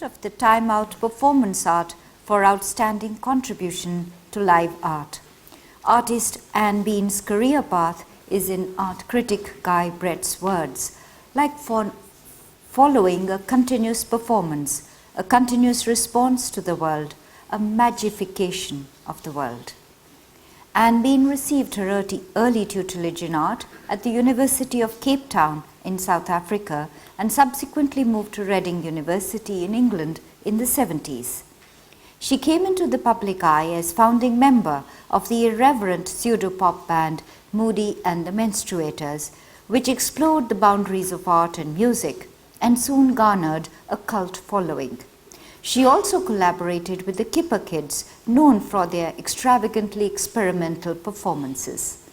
recipient of the Time Out Performance Art for outstanding contribution to live art. Artist Anne Bean's career path is in art critic Guy Brett's words, like following a continuous performance, a continuous response to the world, a magification of the world. Anne Bean received her early tutelage in art at the University of Cape Town in South Africa and subsequently moved to Reading University in England in the 70s. She came into the public eye as founding member of the irreverent pseudo-pop band Moody and the Menstruators, which explored the boundaries of art and music and soon garnered a cult following. She also collaborated with the Kipper Kids, known for their extravagantly experimental performances.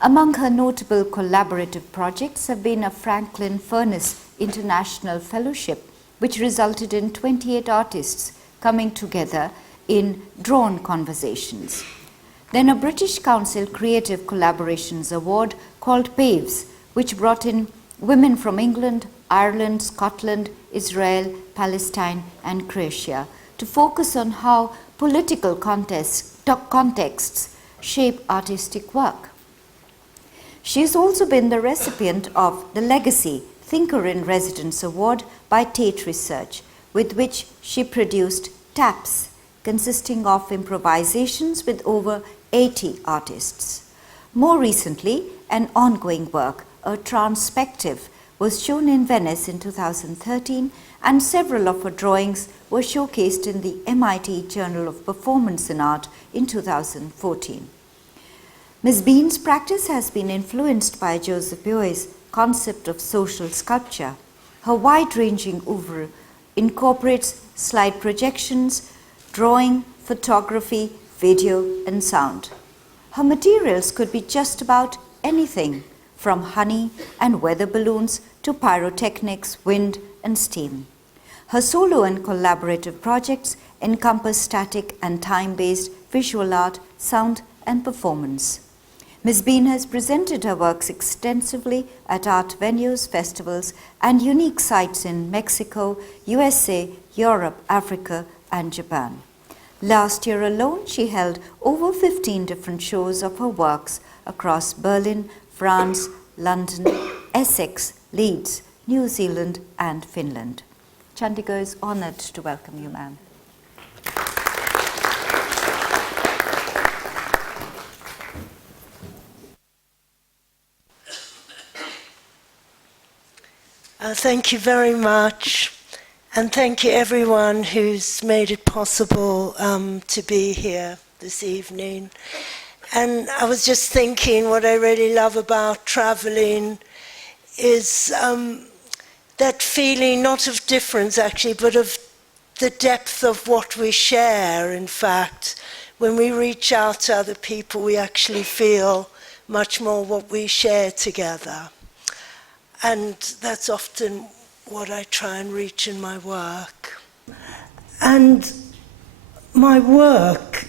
Among her notable collaborative projects have been a Franklin Furness International Fellowship, which resulted in 28 artists coming together in drawn conversations. Then a British Council Creative Collaborations Award called PAVES, which brought in women from England, Ireland, Scotland, Israel, Palestine, and Croatia to focus on how political contexts shape artistic work. She has also been the recipient of the Legacy Thinker in Residence Award by Tate Research, with which she produced TAPS, consisting of improvisations with over 80 artists. More recently, an ongoing work, a Transpective, was shown in Venice in 2013, and several of her drawings were showcased in the MIT Journal of Performance in Art in 2014. Ms. Bean's practice has been influenced by Joseph Beuys's concept of social sculpture. Her wide-ranging oeuvre incorporates slide projections, drawing, photography, video, and sound. Her materials could be just about anything, from honey and weather balloons to pyrotechnics, wind, and steam. Her solo and collaborative projects encompass static and time-based visual art, sound, and performance. Ms. Bean has presented her works extensively at art venues, festivals, and unique sites in Mexico, USA, Europe, Africa, and Japan. Last year alone, she held over 15 different shows of her works across Berlin, France, London, Essex, Leeds, New Zealand, and Finland. Chandigarh is honored to welcome you, ma'am. Thank you very much, and thank you everyone who's made it possible to be here this evening. And I was just thinking, what I really love about traveling is that feeling not of difference actually, but of the depth of what we share. In fact, when we reach out to other people, we actually feel much more what we share together. And that's often what I try and reach in my work. And my work,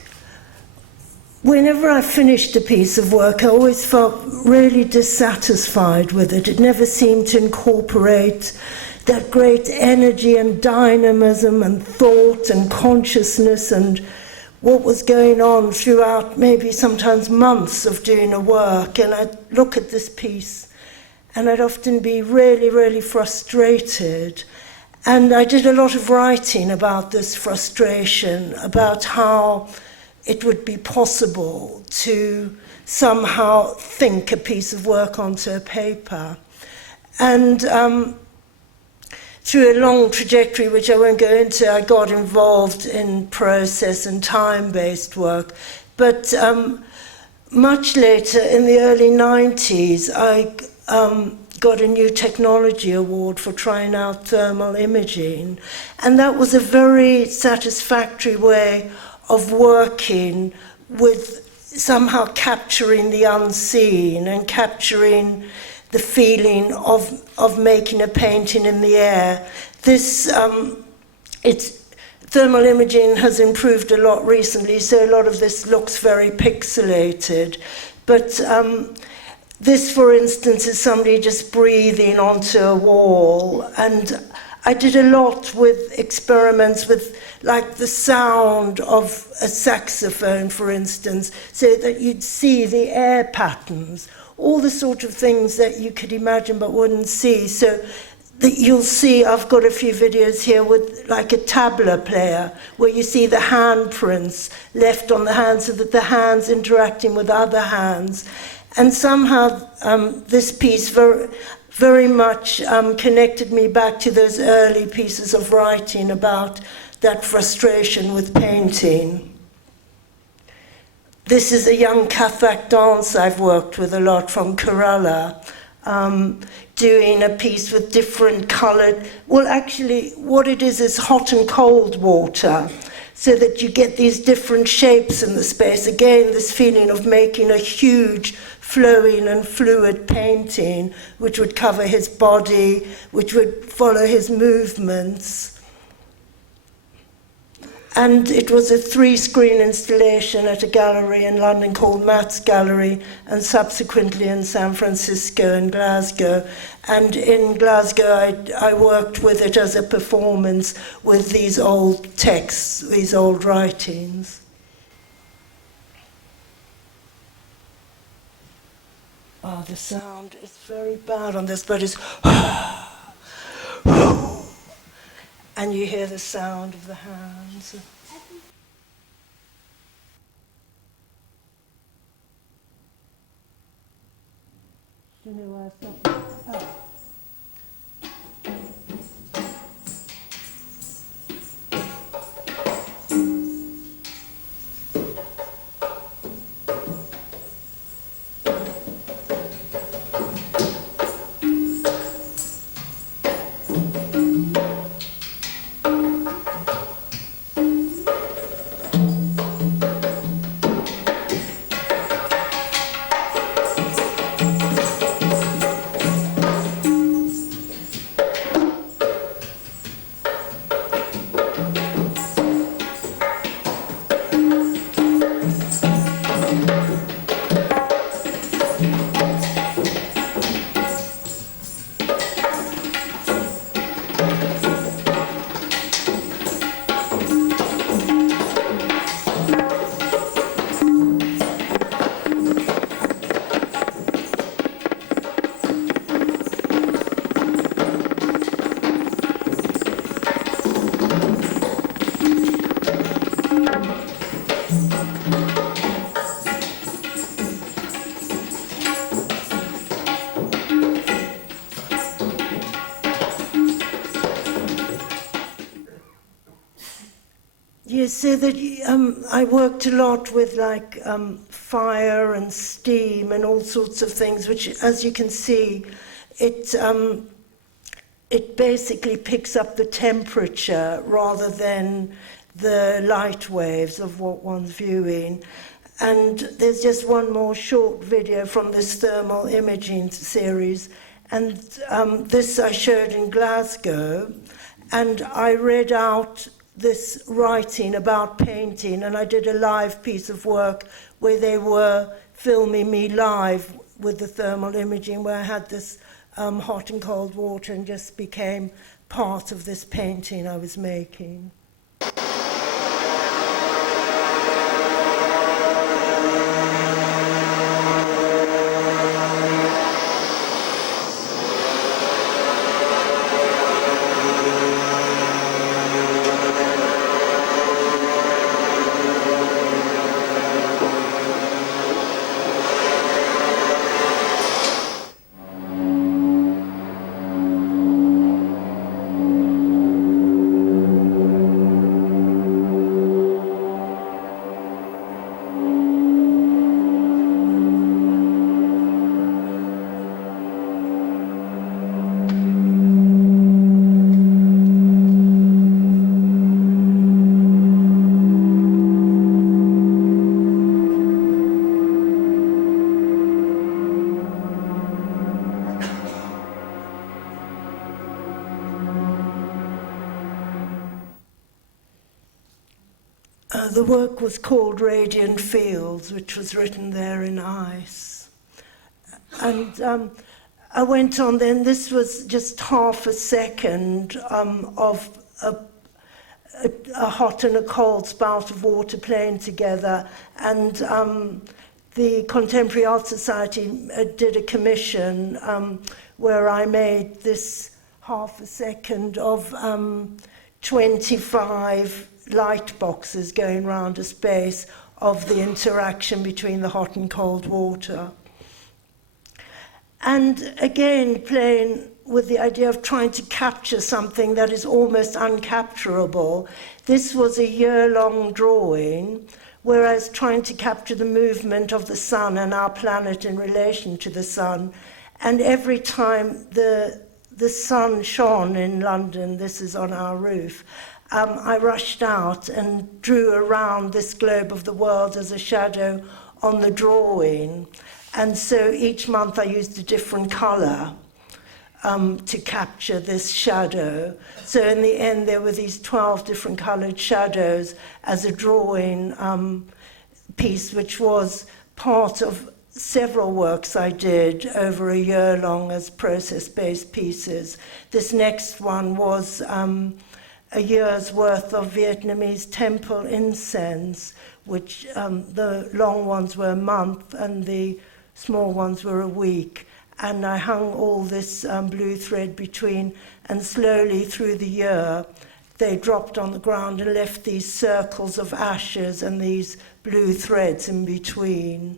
whenever I finished a piece of work, I always felt really dissatisfied with it. It never seemed to incorporate that great energy and dynamism and thought and consciousness and what was going on throughout maybe sometimes months of doing a work. And I'd look at this piece and I'd often be really, really frustrated. And I did a lot of writing about this frustration, about how it would be possible to somehow think a piece of work onto a paper. And through a long trajectory, which I won't go into, I got involved in process and time-based work. But much later, in the early 90s, I got a new technology award for trying out thermal imaging. And that was a very satisfactory way of working with somehow capturing the unseen and capturing the feeling of making a painting in the air. Thermal imaging has improved a lot recently, so a lot of this looks very pixelated. But this, for instance, is somebody just breathing onto a wall. And I did a lot with experiments with like the sound of a saxophone, for instance, so that you'd see the air patterns, all the sort of things that you could imagine but wouldn't see. So that you'll see, I've got a few videos here with like a tabla player, where you see the handprints left on the hands, so that the hands interacting with other hands. And somehow this piece very much connected me back to those early pieces of writing about that frustration with painting. This is a young Kathak dancer I've worked with a lot from Kerala, doing a piece with different coloured, well actually what it is hot and cold water, so that you get these different shapes in the space. Again, this feeling of making a huge flowing and fluid painting which would cover his body, which would follow his movements. And it was a 3-screen installation at a gallery in London called Matt's Gallery, and subsequently in San Francisco and Glasgow. And in Glasgow, I worked with it as a performance with these old texts, these old writings. Oh, the sound is very bad on this, but it's... and you hear the sound of the hands. Do you know where I stopped? Oh. Yes, so that I worked a lot with like fire and steam and all sorts of things, which, as you can see, it basically picks up the temperature rather than the light waves of what one's viewing. And there's just one more short video from this thermal imaging series, and this I showed in Glasgow, and I read out this writing about painting, and I did a live piece of work where they were filming me live with the thermal imaging, where I had this hot and cold water and just became part of this painting I was making. The work was called Radiant Fields, which was written there in ice. And I went on then, this was just half a second of a hot and a cold spout of water playing together, and the Contemporary Art Society did a commission where I made this half a second of 25 light boxes going round a space of the interaction between the hot and cold water. And again, playing with the idea of trying to capture something that is almost uncapturable. This was a year-long drawing, whereas trying to capture the movement of the sun and our planet in relation to the sun. And every time the sun shone in London, this is on our roof, I rushed out and drew around this globe of the world as a shadow on the drawing. And so each month I used a different colour to capture this shadow. So in the end there were these 12 different coloured shadows as a drawing piece, which was part of several works I did over a year long as process-based pieces. This next one was a year's worth of Vietnamese temple incense, which the long ones were a month and the small ones were a week. And I hung all this blue thread between, and slowly through the year they dropped on the ground and left these circles of ashes and these blue threads in between.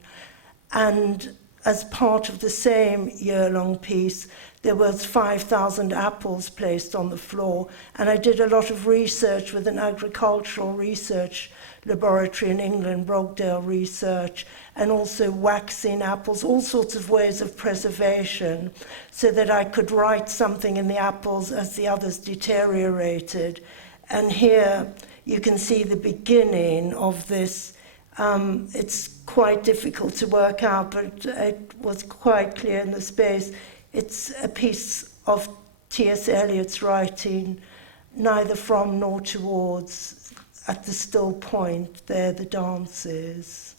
And as part of the same year-long piece, there was 5,000 apples placed on the floor. And I did a lot of research with an agricultural research laboratory in England, Brogdale Research, and also waxing apples, all sorts of ways of preservation, so that I could write something in the apples as the others deteriorated. And here you can see the beginning of this. It's quite difficult to work out, but it was quite clear in the space. It's a piece of T.S. Eliot's writing, neither from nor towards. At the still point, there the dance is.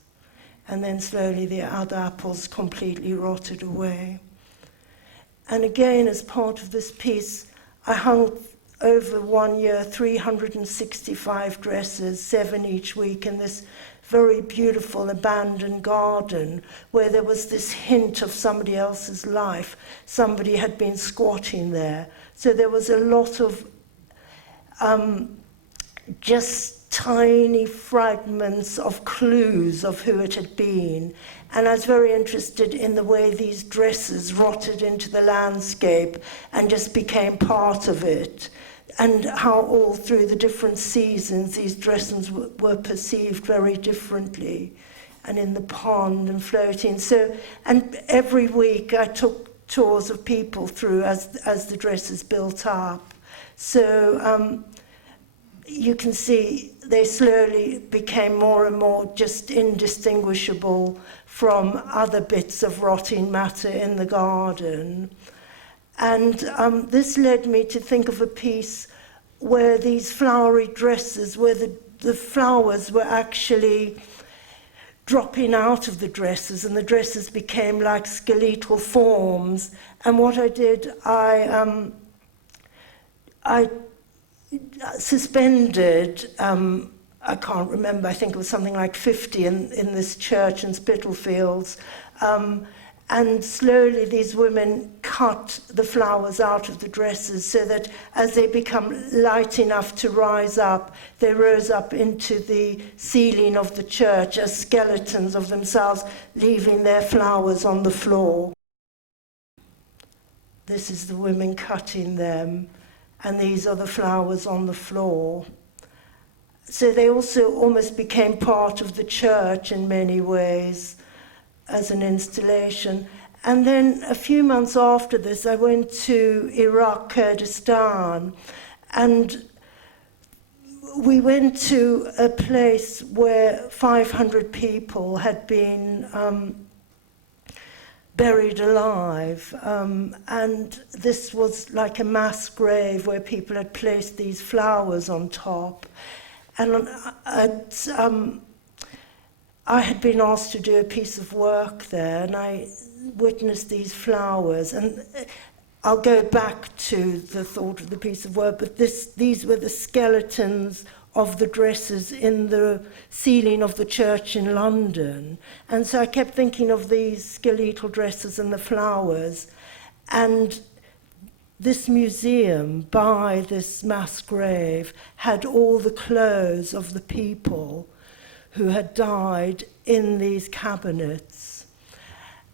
And then slowly the other apples completely rotted away. And again, as part of this piece, I hung over 1 year 365 dresses, 7 each week, in this very beautiful abandoned garden where there was this hint of somebody else's life. Somebody had been squatting there. So there was a lot of just tiny fragments of clues of who it had been. And I was very interested in the way these dresses rotted into the landscape and just became part of it, and how all through the different seasons these dresses were perceived very differently, and in the pond and floating. So, and every week I took tours of people through as the dresses built up. So you can see they slowly became more and more just indistinguishable from other bits of rotting matter in the garden. And this led me to think of a piece where these flowery dresses, where the flowers were actually dropping out of the dresses, and the dresses became like skeletal forms. And what I did, I suspended, I can't remember, I think it was something like 50 in this church in Spitalfields, and slowly these women cut the flowers out of the dresses so that as they become light enough to rise up, they rose up into the ceiling of the church as skeletons of themselves, leaving their flowers on the floor. This is the women cutting them. And these are the flowers on the floor. So they also almost became part of the church in many ways as an installation. And then a few months after this, I went to Iraq, Kurdistan, and we went to a place where 500 people had been buried alive, and this was like a mass grave where people had placed these flowers on top. And I had been asked to do a piece of work there, and I witnessed these flowers. And I'll go back to the thought of the piece of work, but these were the skeletons of the dresses in the ceiling of the church in London. And so I kept thinking of these skeletal dresses and the flowers. And this museum, by this mass grave, had all the clothes of the people who had died in these cabinets.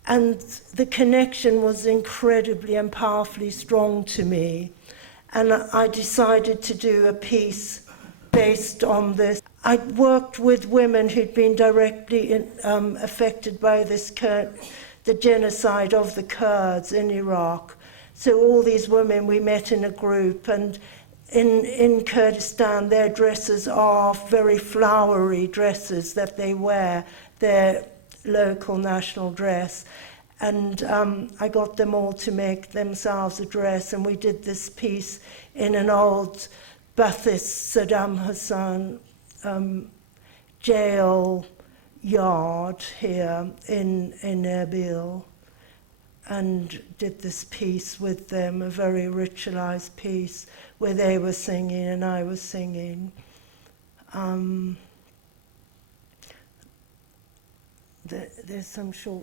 And the connection was incredibly and powerfully strong to me. And I decided to do a piece based on this. I worked with women who'd been directly affected by the genocide of the Kurds in Iraq. So all these women, we met in a group, and in Kurdistan, their dresses are very flowery dresses that they wear, their local national dress. And I got them all to make themselves a dress, and we did this piece in an old Ba'athist Saddam Hussein jail yard here in Erbil, and did this piece with them, a very ritualized piece where they were singing and I was singing. There's some short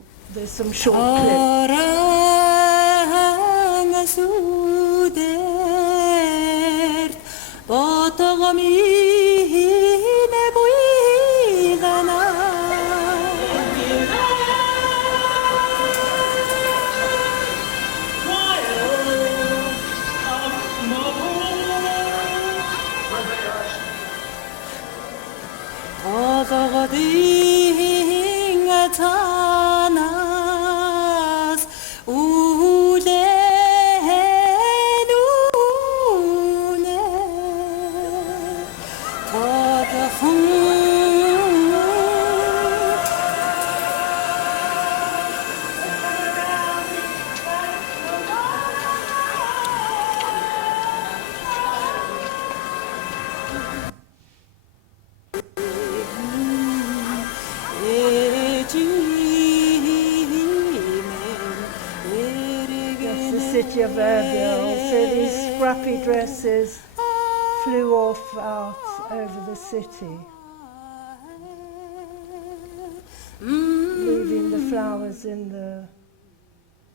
of Erbil. So these scrappy dresses flew off out over the city, leaving the flowers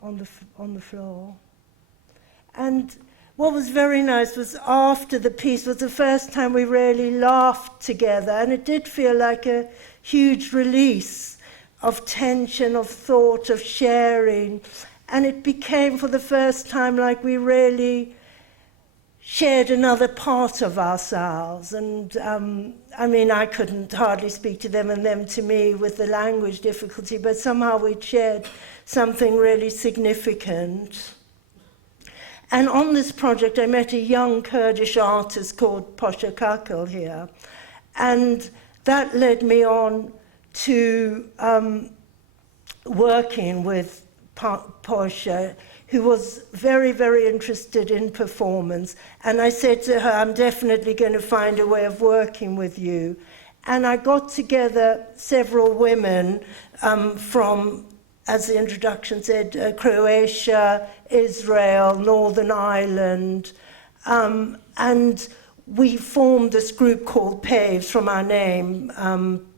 on the floor. And what was very nice was after the piece was the first time we really laughed together, and it did feel like a huge release of tension, of thought, of sharing. And it became, for the first time, like we really shared another part of ourselves. And I mean, I couldn't hardly speak to them and them to me with the language difficulty, but somehow we'd shared something really significant. And on this project, I met a young Kurdish artist called Posha Kakal here. And that led me on to working with Posha, who was very, very interested in performance. And I said to her, I'm definitely going to find a way of working with you. And I got together several women from, as the introduction said, Croatia, Israel, Northern Ireland. And we formed this group called PAVES from our name,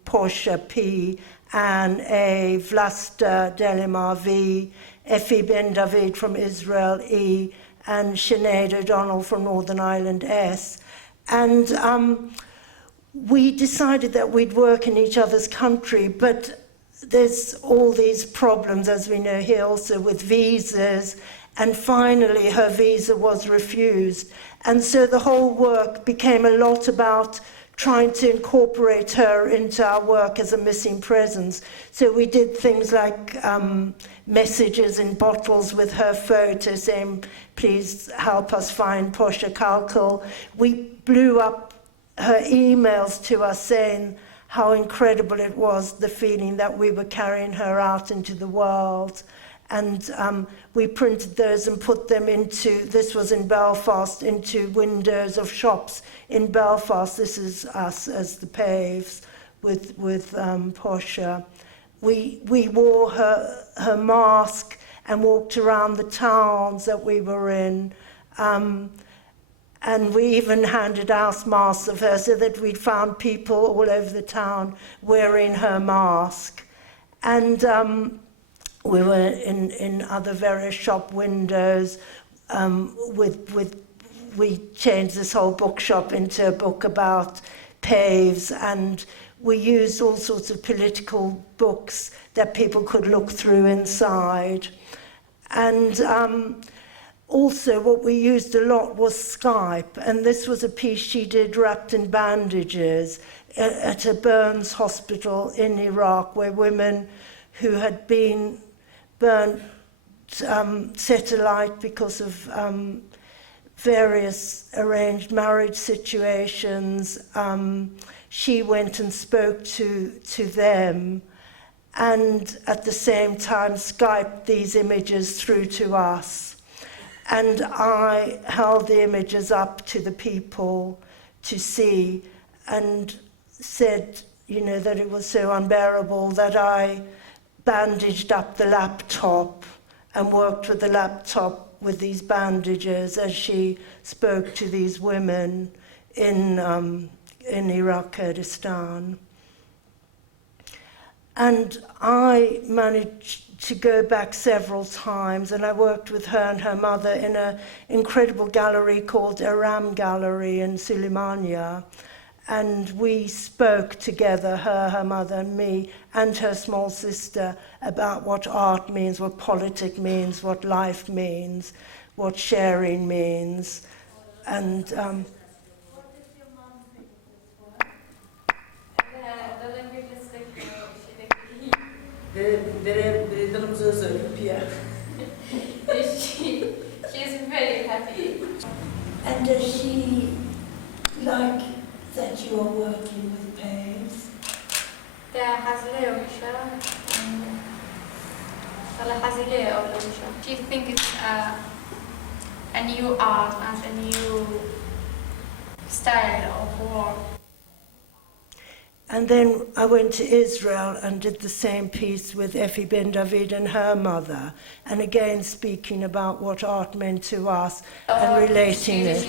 Posha, P, Anne, A, Vlasta, Delimar, V, Effie Ben David from Israel, E, and Sinead O'Donnell from Northern Ireland, S. And we decided that we'd work in each other's country, but there's all these problems, as we know here, also with visas, and finally her visa was refused. And so the whole work became a lot about trying to incorporate her into our work as a missing presence. So we did things like messages in bottles with her photo saying, please help us find Posha Kakal. We blew up her emails to us saying how incredible it was, the feeling that we were carrying her out into the world. And we printed those and put them into, this was in Belfast, into windows of shops in Belfast. This is us as the PAVES with Portia. We wore her mask and walked around the towns that we were in. And we even handed out masks of her so that we'd found people all over the town wearing her mask. And we were in other various shop windows. We changed this whole bookshop into a book about paves, and we used all sorts of political books that people could look through inside. And also what we used a lot was Skype, and this was a piece she did wrapped in bandages at a burns hospital in Iraq, where women who had been burnt set alight because of various arranged marriage situations. She went and spoke to them, and at the same time Skyped these images through to us. And I held the images up to the people to see and said, you know, that it was so unbearable that I bandaged up the laptop and worked with the laptop with these bandages as she spoke to these women in Iraq, Kurdistan. And I managed to go back several times, and I worked with her and her mother in an incredible gallery called Aram Gallery in Suleimania. And we spoke together, her mother and me, and her small sister, about what art means, what politics means, what life means, what sharing means. And What did your mom think of this work? The linguistic, she's very happy. And does she like that you are working with paves? She thinks it's a new art and a new style of work. And then I went to Israel and did the same piece with Effie Ben David and her mother, and again speaking about what art meant to us and relating it.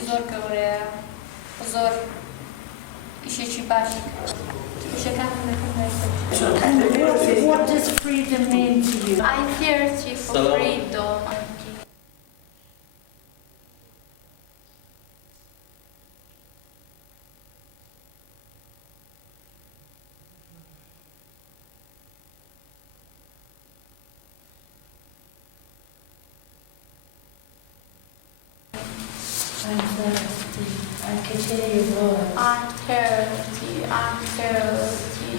And what does freedom mean to you? I'm thirsty for freedom. I'm thirsty. I can hear your voice. I'm thirsty. I'm thirsty.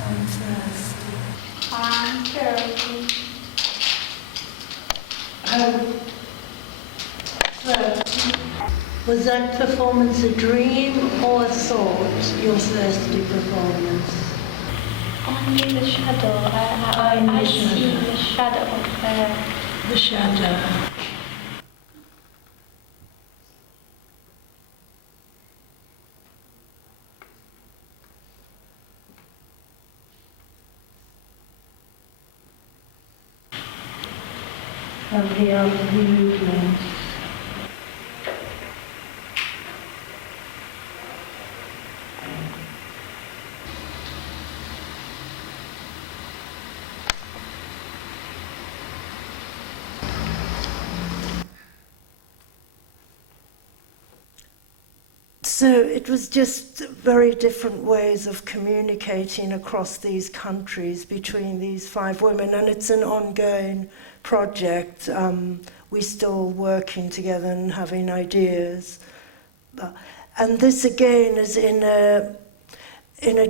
I'm thirsty. I'm thirsty. Was that performance a dream or a thought, your thirsty performance? Only the shadow. I see the shadow of her. The shadow. Of the other movements. So it was just very different ways of communicating across these countries between these 5 women, and it's an ongoing project. We're still working together and having ideas. And this again is in a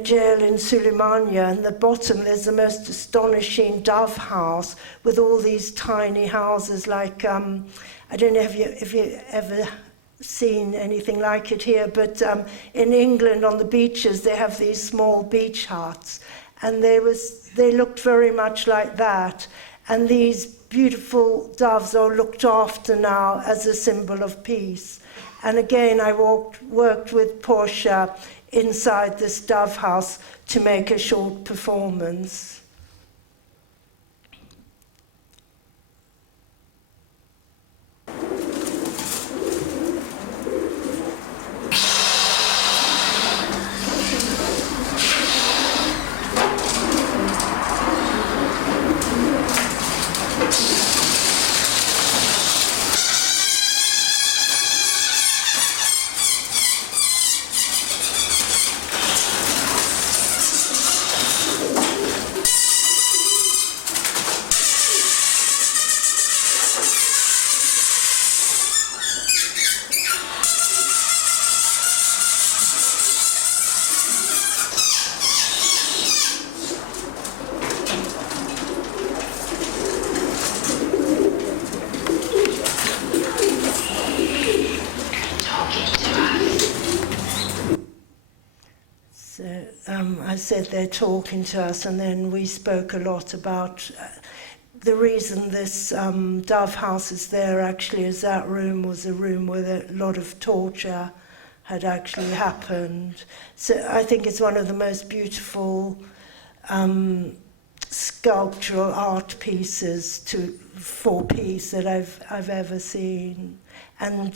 jail in Suleimania, and the bottom there's the most astonishing dove house with all these tiny houses like, I don't know if you ever seen anything like it here, but in England on the beaches they have these small beach huts, and they looked very much like that, and these beautiful doves are looked after now as a symbol of peace. And again I worked with Portia inside this dove house to make a short performance. I said they're talking to us, and then we spoke a lot about the reason this dove house is there actually is that room was a room where a lot of torture had actually happened. So I think it's one of the most beautiful sculptural art pieces for peace that I've ever seen. And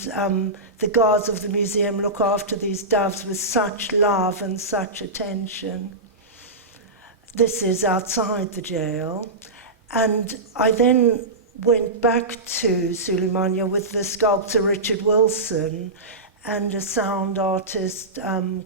the guards of the museum look after these doves with such love and such attention. This is outside the jail. And I then went back to Suleimania with the sculptor Richard Wilson and a sound artist,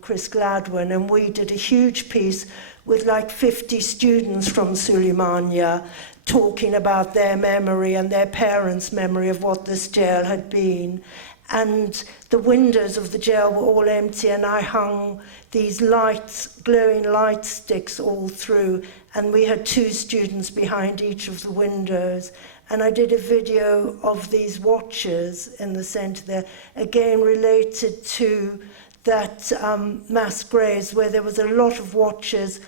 Chris Gladwin, and we did a huge piece with like 50 students from Suleimania talking about their memory and their parents' memory of what this jail had been. And the windows of the jail were all empty, and I hung these lights, glowing light sticks all through, and we had 2 students behind each of the windows. And I did a video of these watches in the center there, again related to that mass graves where there was a lot of watches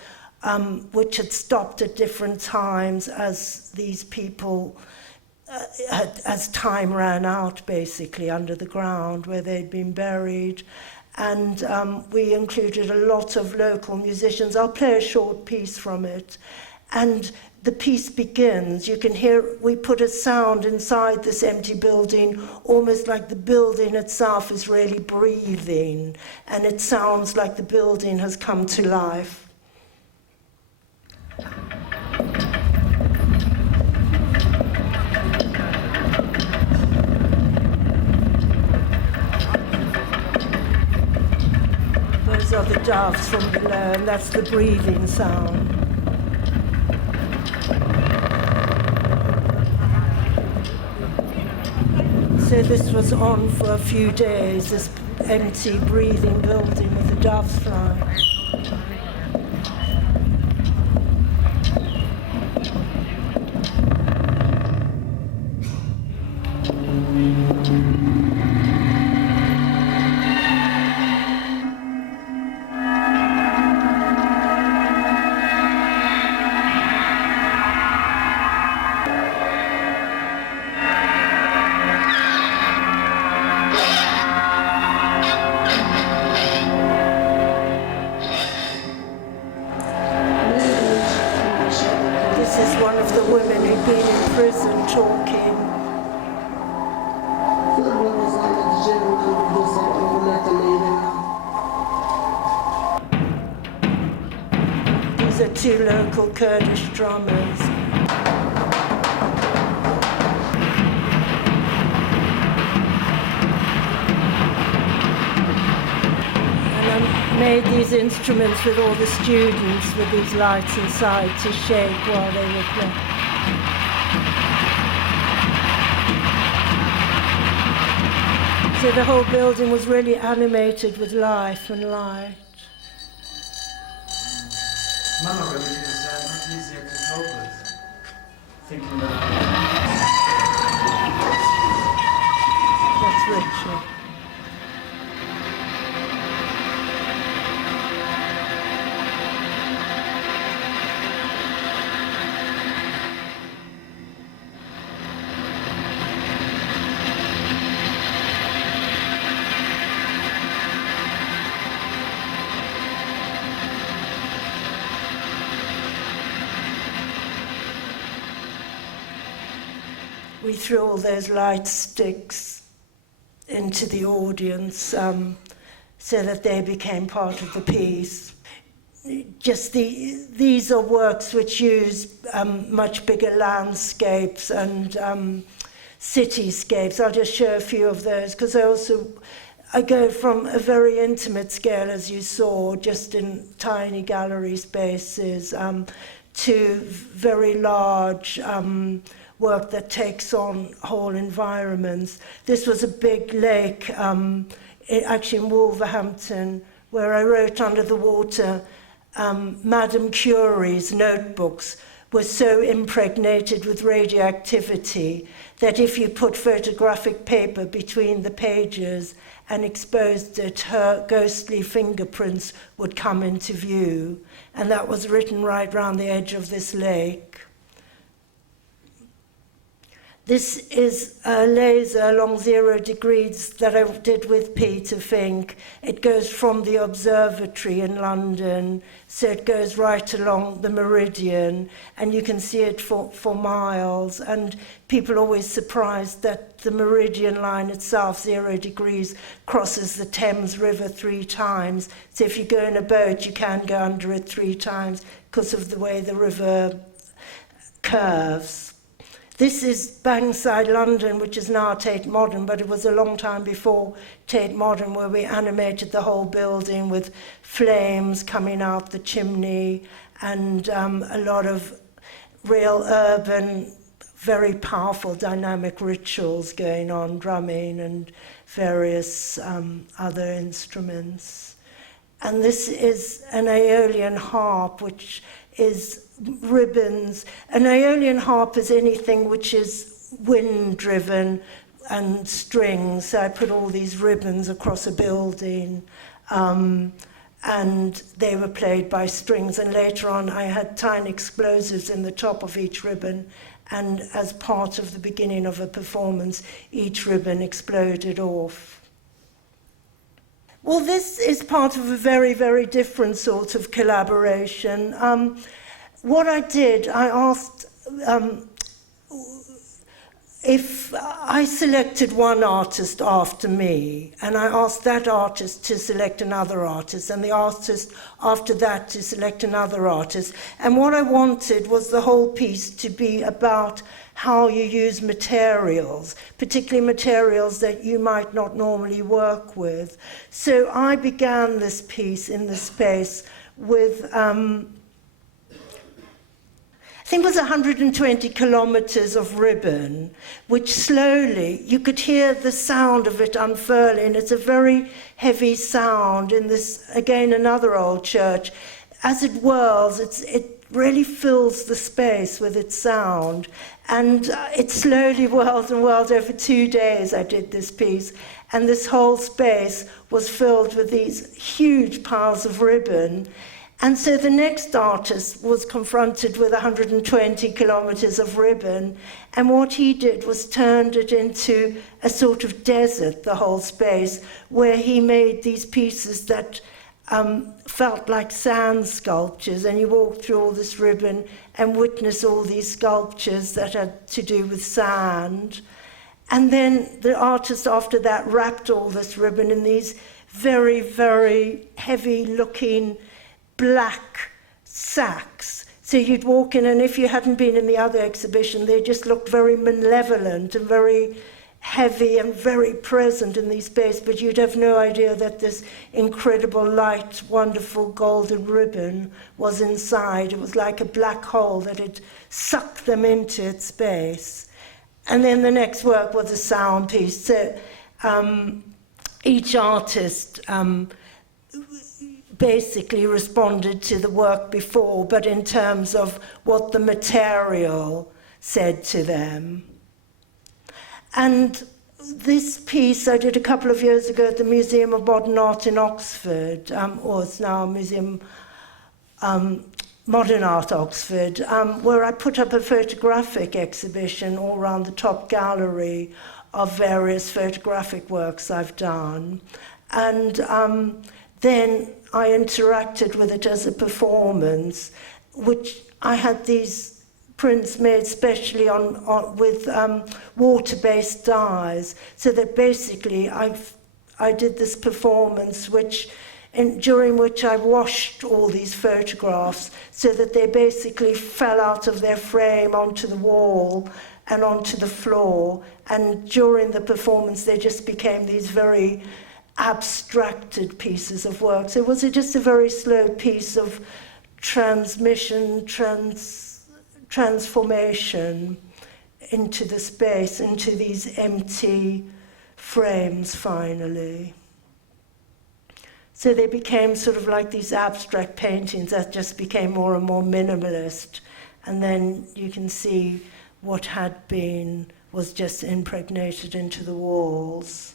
which had stopped at different times as these people, as time ran out basically under the ground where they'd been buried. And we included a lot of local musicians. I'll play a short piece from it. And the piece begins, you can hear, we put a sound inside this empty building, almost like the building itself is really breathing, and it sounds like the building has come to life. Those are the doves from below, and that's the breathing sound. So this was on for a few days, this empty, breathing building with the doves flying. These are 2 local Kurdish drummers. And I made these instruments with all the students with these lights inside to shake while they were playing. So the whole building was really animated with life and light. Mama really is not easier to cope with. Thinking about That's Richard. we threw all those light sticks into the audience so that they became part of the piece. These are works which use much bigger landscapes and cityscapes. I'll just show a few of those because I go from a very intimate scale, as you saw, just in tiny gallery spaces, to very large work that takes on whole environments. This was a big lake, actually in Wolverhampton, where I wrote under the water. Madame Curie's notebooks were so impregnated with radioactivity that if you put photographic paper between the pages and exposed it, her ghostly fingerprints would come into view. And that was written right round the edge of this lake. This is a laser along 0 degrees that I did with Peter Fink. It goes from the observatory in London, so it goes right along the meridian, and you can see it for miles. And people are always surprised that the meridian line itself, 0 degrees, crosses the Thames River 3 times. So if you go in a boat, you can go under it 3 times because of the way the river curves. This is Bankside, London, which is now Tate Modern, but it was a long time before Tate Modern, where we animated the whole building with flames coming out the chimney and a lot of real urban, very powerful dynamic rituals going on, drumming and various other instruments. And this is an Aeolian harp, which is ribbons. An Aeolian harp is anything which is wind-driven and strings. So I put all these ribbons across a building, and they were played by strings. And later on, I had tiny explosives in the top of each ribbon, and as part of the beginning of a performance, each ribbon exploded off. Well, this is part of a very, very different sort of collaboration. What I did, I asked if I selected one artist after me, and I asked that artist to select another artist, and the artist after that to select another artist. And what I wanted was the whole piece to be about how you use materials, particularly materials that you might not normally work with. So I began this piece in the space with I think it was 120 kilometers of ribbon, which slowly, you could hear the sound of it unfurling. It's a very heavy sound in this, again, another old church. As it whirls, it really fills the space with its sound. And it slowly whirled and whirled. Over 2 days I did this piece. And this whole space was filled with these huge piles of ribbon. And so the next artist was confronted with 120 kilometers of ribbon, and what he did was turned it into a sort of desert, the whole space, where he made these pieces that felt like sand sculptures, and you walk through all this ribbon and witness all these sculptures that had to do with sand. And then the artist after that wrapped all this ribbon in these very, very heavy-looking black sacks. So you'd walk in, and if you hadn't been in the other exhibition, they just looked very malevolent and very heavy and very present in these spaces, but you'd have no idea that this incredible light, wonderful golden ribbon was inside. It was like a black hole that had sucked them into its space. And then the next work was a sound piece. So each artist basically responded to the work before, but in terms of what the material said to them. And this piece I did a couple of years ago at the Museum of Modern Art in Oxford, or it's now Museum Modern Art Oxford, where I put up a photographic exhibition all around the top gallery of various photographic works I've done. And then I interacted with it as a performance, which I had these prints made specially with water-based dyes, so that basically I did this performance during which I washed all these photographs so that they basically fell out of their frame onto the wall and onto the floor, and during the performance they just became these very abstracted pieces of work. So it was just a very slow piece of transmission, transformation into the space, into these empty frames finally. So they became sort of like these abstract paintings that just became more and more minimalist. And then you can see what had been was just impregnated into the walls.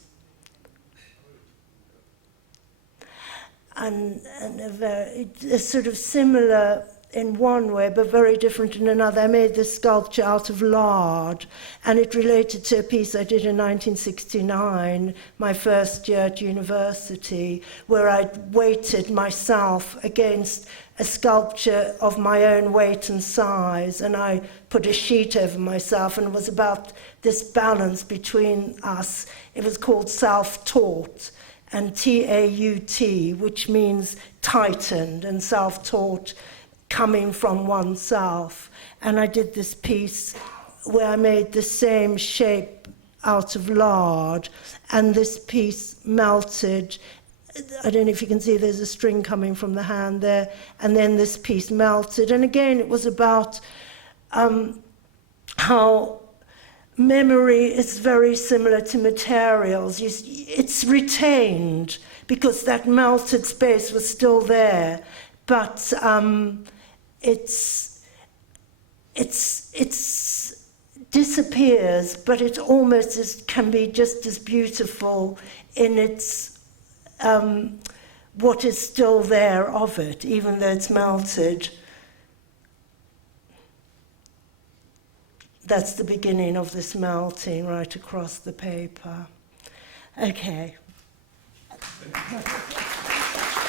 And a sort of similar in one way, but very different in another. I made this sculpture out of lard, and it related to a piece I did in 1969, my first year at university, where I weighted myself against a sculpture of my own weight and size, and I put a sheet over myself, and it was about this balance between us. It was called self-taught, and T-A-U-T, which means tightened, and self-taught coming from oneself. And I did this piece where I made the same shape out of lard, and this piece melted. I don't know if you can see, there's a string coming from the hand there, and then this piece melted. And again, it was about how memory is very similar to materials. It's retained because that melted space was still there, but it's disappears, but it almost can be just as beautiful in its what is still there of it, even though it's melted. That's the beginning of this melting right across the paper. Okay.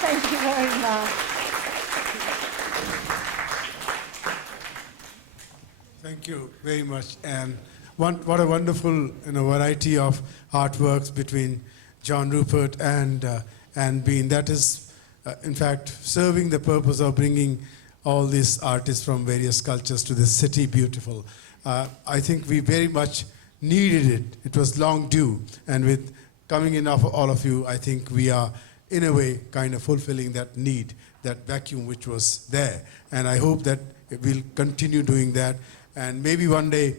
Thank you very much. Thank you very much. And what a wonderful variety of artworks between John Ruppert and Bean. That is, in fact, serving the purpose of bringing all these artists from various cultures to this city beautiful. I think we very much needed it. It was long due. And with coming in of all of you, I think we are, in a way, kind of fulfilling that need, that vacuum which was there. And I hope that we'll continue doing that. And maybe one day,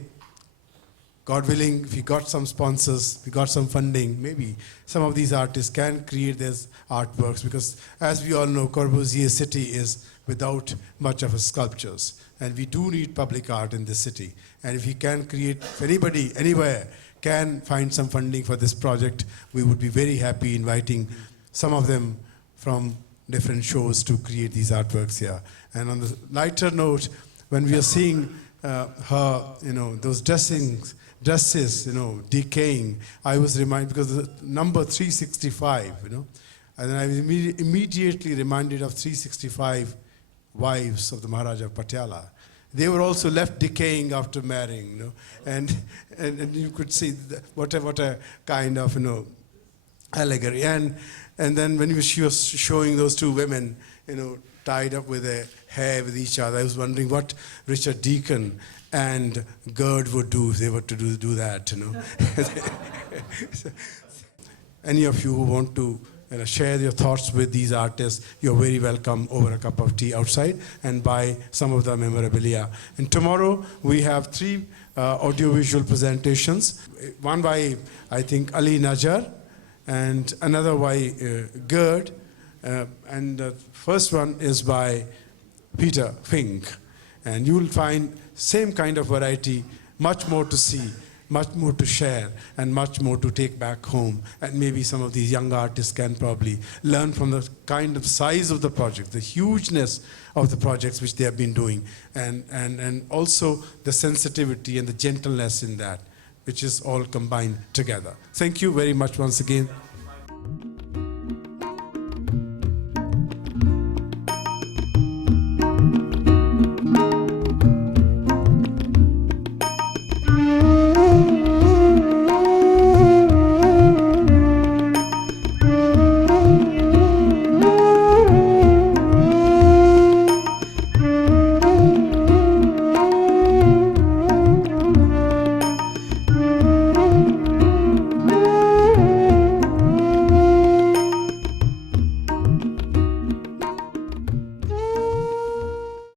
God willing, if we got some sponsors, we got some funding, maybe some of these artists can create their artworks, because as we all know, Corbusier city is without much of a sculptures. And we do need public art in this city. And if we can create, if anybody, anywhere, can find some funding for this project, we would be very happy inviting some of them from different shows to create these artworks here. And on the lighter note, when we are seeing her, those dresses, decaying, I was reminded, because the number 365, and then I was immediately reminded of 365 wives of the Maharaja of Patiala. They were also left decaying after marrying, and you could see what a kind of, allegory. And then when she was showing those two women, tied up with their hair with each other, I was wondering what Richard Deacon and Gerd would do if they were to do that, So, any of you who want to share your thoughts with these artists, you're very welcome over a cup of tea outside and buy some of the memorabilia. And tomorrow we have 3 audiovisual presentations. One by, I think, Ali Najjar, and another by Gerd. And the first one is by Peter Fink. And you will find same kind of variety, much more to see, much more to share, and much more to take back home. And maybe some of these young artists can probably learn from the kind of size of the project, the hugeness of the projects which they have been doing, and also the sensitivity and the gentleness in that, which is all combined together. Thank you very much once again.